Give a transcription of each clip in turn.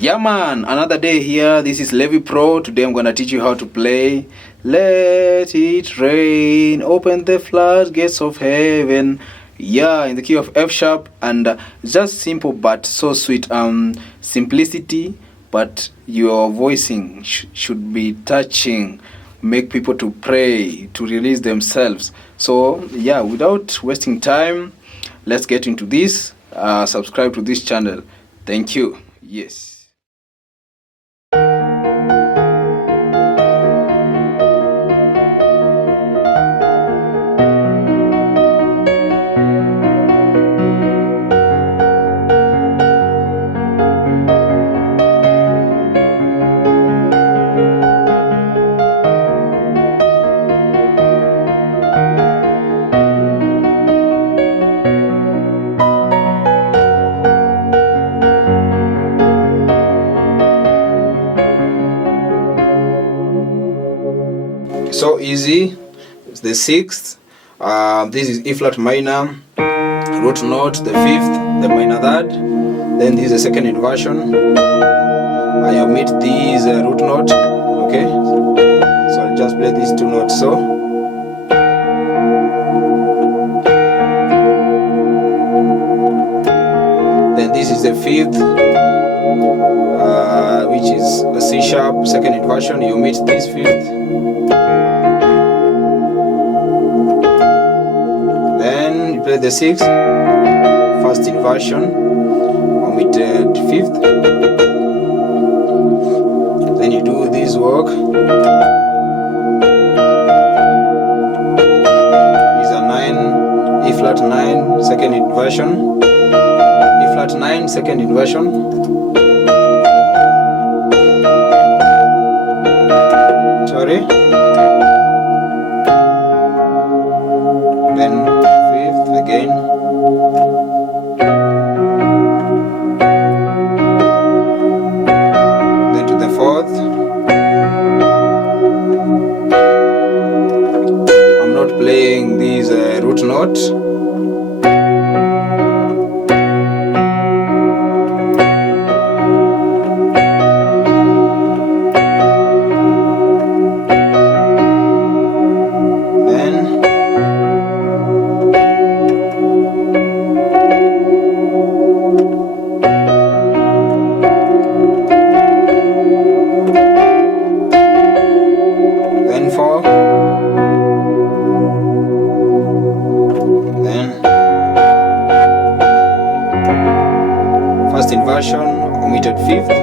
Yeah man, another day here. This is Levi Pro. Today I'm gonna teach you how to play Let It Rain, Open the Floodgates of Heaven. Yeah, in the key of F sharp, and just simple but so sweet. Simplicity, but your voicing should be touching, make people to pray, to release themselves. So yeah, without wasting time, let's get into this. Subscribe to this channel. Thank you. Yes. So easy. It's the sixth. This is E flat minor, root note, the fifth, the minor third. Then this is the second inversion. I omit these root note. Okay, so I'll just play these two notes. So then this is the fifth, which is a C sharp, second inversion. You omit this fifth. Then you play the sixth, first inversion, omitted fifth. Then you do this work. These are 9, E flat 9, second inversion, E flat 9, second inversion. Sorry. Then fifth again. Then to the fourth. I'm not playing these root notes. First inversion, omitted fifth. 1,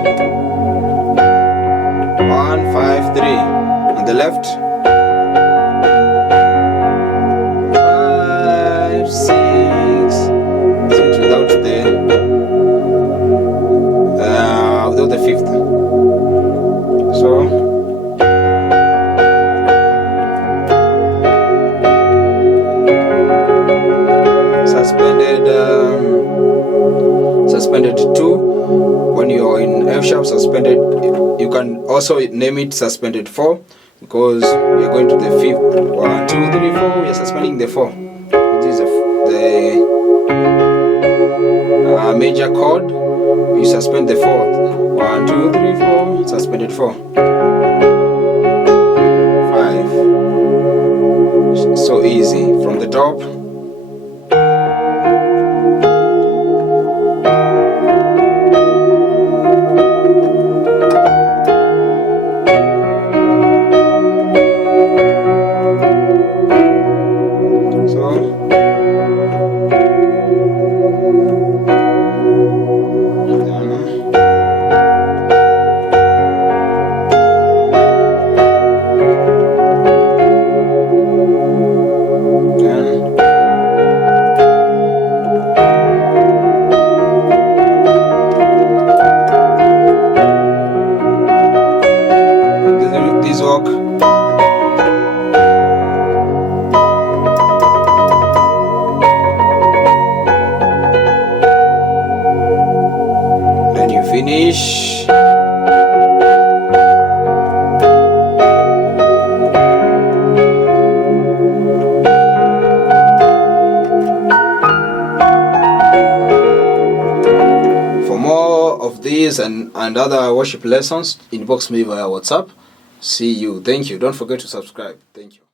5, 3. On the left. 5, 6. 6 without the fifth. So suspended 2. When you're in F sharp, suspended, you can also name it suspended 4, because we are going to the fifth. 1, 2, 3, 4. We are suspending the 4. This is the major chord. You suspend the 4th. 1, 2, 3, 4. Suspended 4. 5. So easy from the top. Then you finish. lessons and other worship lessons, inbox me via WhatsApp. See you. Thank you. Don't forget to subscribe. Thank you.